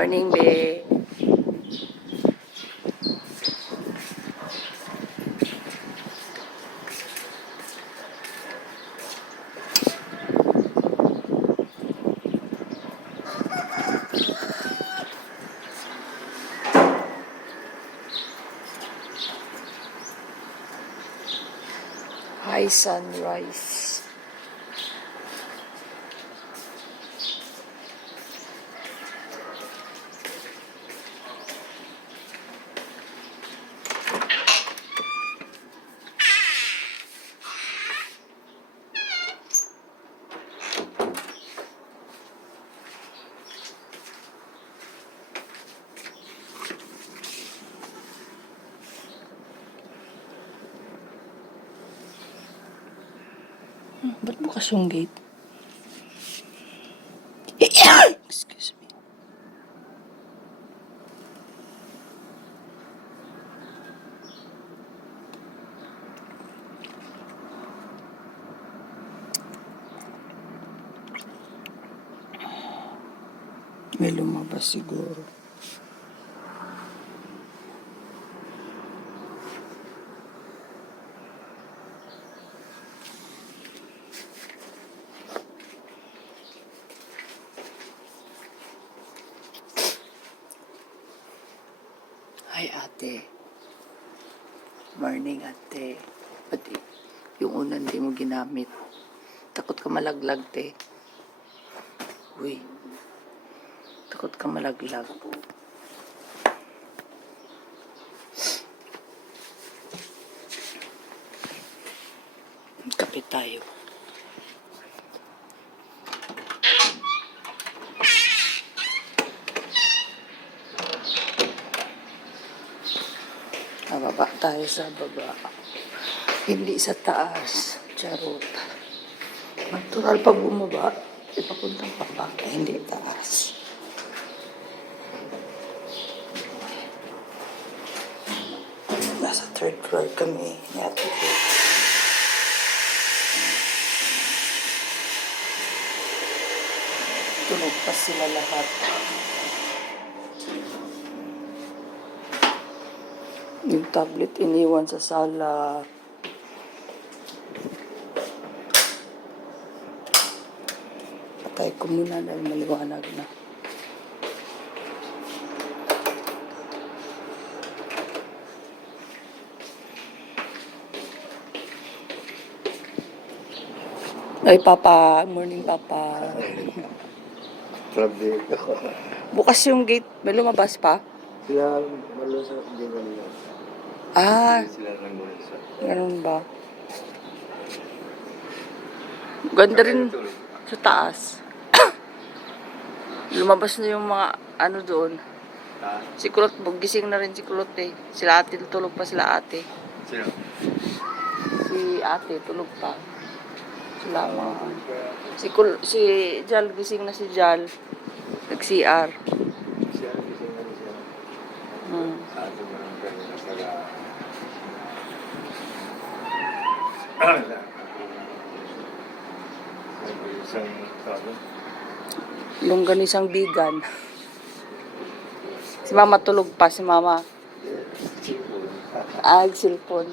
Morning, be. High sunrise. Ba't bukas yung gate? Excuse me. May lumabas siguro. Hi, ate. Morning, ate. Pati yung una hindi mo ginamit. Takot ka malaglag, te. Uy. Takot ka malaglag. Kape tayo. Bababa tayo sa baba. Hindi sa taas. Charot. Natural pag bumaba, ipapuntang baba. Hindi taas. Nasa third floor kami. Ni Ate Kate. Tulog pa sila lahat. Yung tablet iniwan sa sala. Patay ko muna dahil maliwanag na. Ay, Papa. Morning, Papa. Grabe ako. Bukas yung gate. May lumabas pa? Sila malusap din kanina. Ah, Sila lang malusap. ganun ba? Ganda rin sa taas. Lumabas na yung mga ano doon. Si Kulot, gising na rin si Kulot eh. Sila ate, tulog pa sila ate. Sino? Si ate, tulog pa. Sila mga... Si Jal, gising na si Jal. Nag-CR. Siya, gising na siya. Sa ating mga kanina pala. Isang tawag. Longganisang bigan. Si Mama tulog pa, si Mama. Cellphone.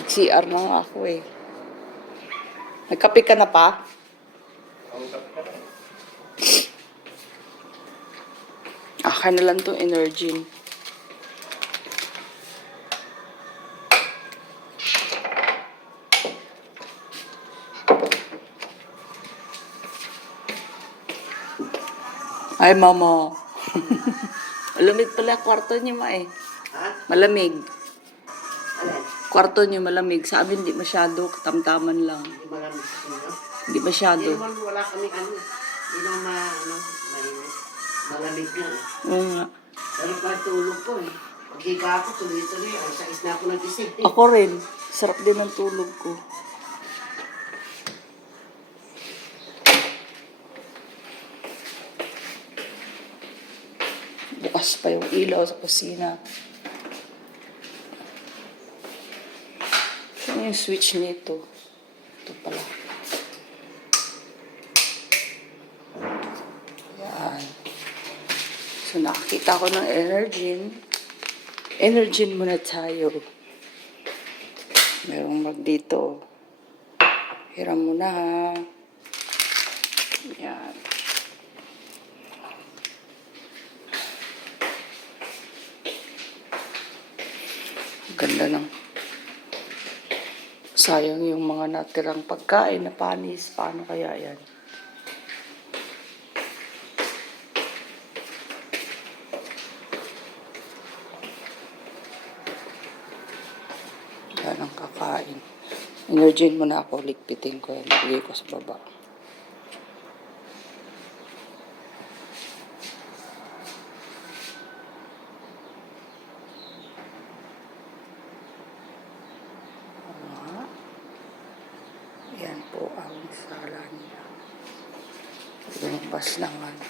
Nag-CR na nga ako eh. Nagkape ka na pa? Akin na lang itong Energin. Ay, Mama. Malamig pala kwarto niyo, Ma eh. Ha? Malamig. Alin? Kwarto niyo malamig. Sa amin, di masyado. Katamtaman lang. Hindi malamig sa inyo? Di masyado. Hindi naman wala kami ano. Hindi naman mainit. Malamig na eh. Oo nga. Pero kahit tulog ko eh. Paghiga ako, tuloy-tuloy. Ang sais na ako nagising. Ako rin. Sarap din ang tulog ko. Bukas pa yung ilaw sa kusina. Saan yung switch nito? Ito pala. Yan. So, nakakita ko ng Energin. Energin muna tayo. Merong mag dito. Hiram mo na ha. Yan. Ganda ng sayang yung mga natirang pagkain na panis. Paano kaya yan? Yan ang kakain. Energin mo na ako. Ligpitin ko yan. Lagay ko sa baba. Yan po ang sala nila. Lumabas lang ano.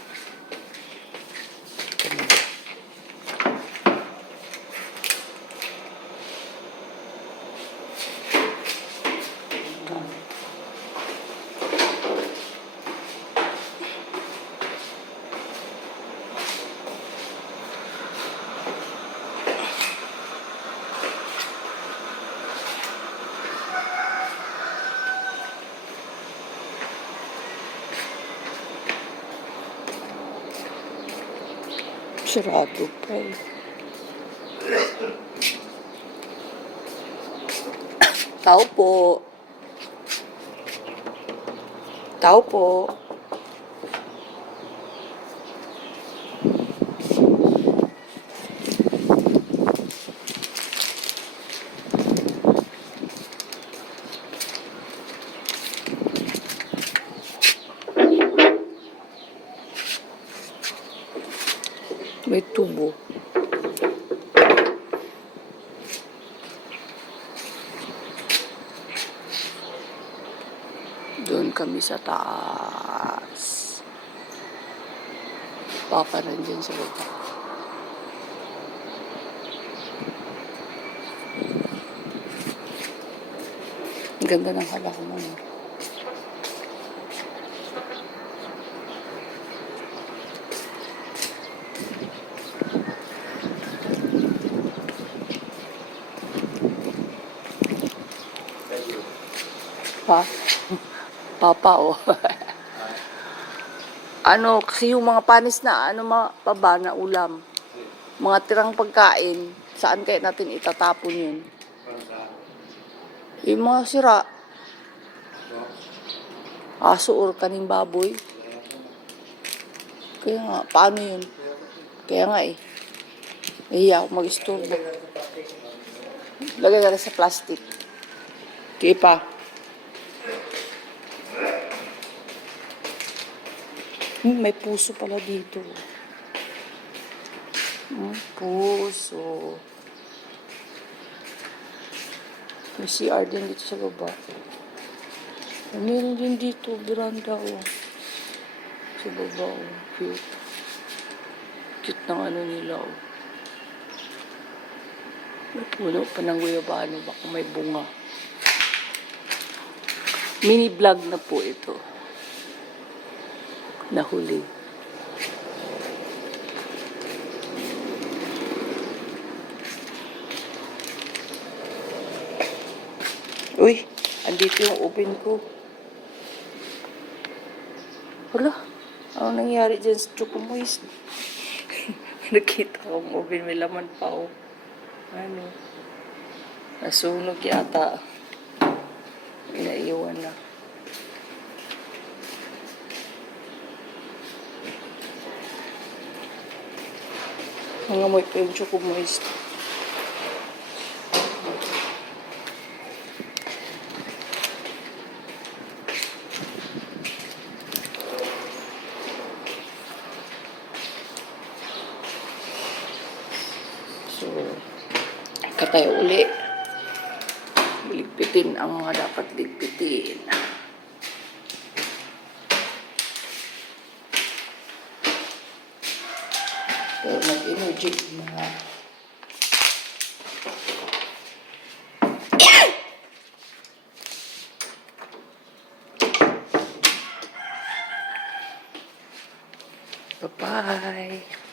Sarado pa eh. Tao po. Tao po. May tubo. Doon kami sa taas. Papa nandyan sa baba. Ang ganda ng halaman. Pa? Papa, oh. Ano, kasi yung mga panis na, mga baba na ulam, mga tirang pagkain, saan kaya natin itatapon yun? Yung mga sira, aso or kaning baboy. Kaya nga, paano yun? Kaya nga eh. Nahiya ako mag-istorbo. Lagay ka sa plastic. Okay pa. May puso pala dito. Puso. May CR din dito sa baba. Meron din dito, veranda oh. Sa baba oh. Cute. Cute ng ano nila oh. May puno pa ng guyabano. Baka may bunga. Mini vlog na po ito. Nahuli. Uy, andito yung oven ko. Hala, ano nangyari dyan sa Choco Moist? Nakita ko ang oven, may laman pa oh. Ano? Nasunog yata. Inaiwan na. Nangamoy pa yung Choco Moist. So, katayo uli. Ligpitin ang mga dapat ligpitin. Pero nag-energy na. Bye-bye.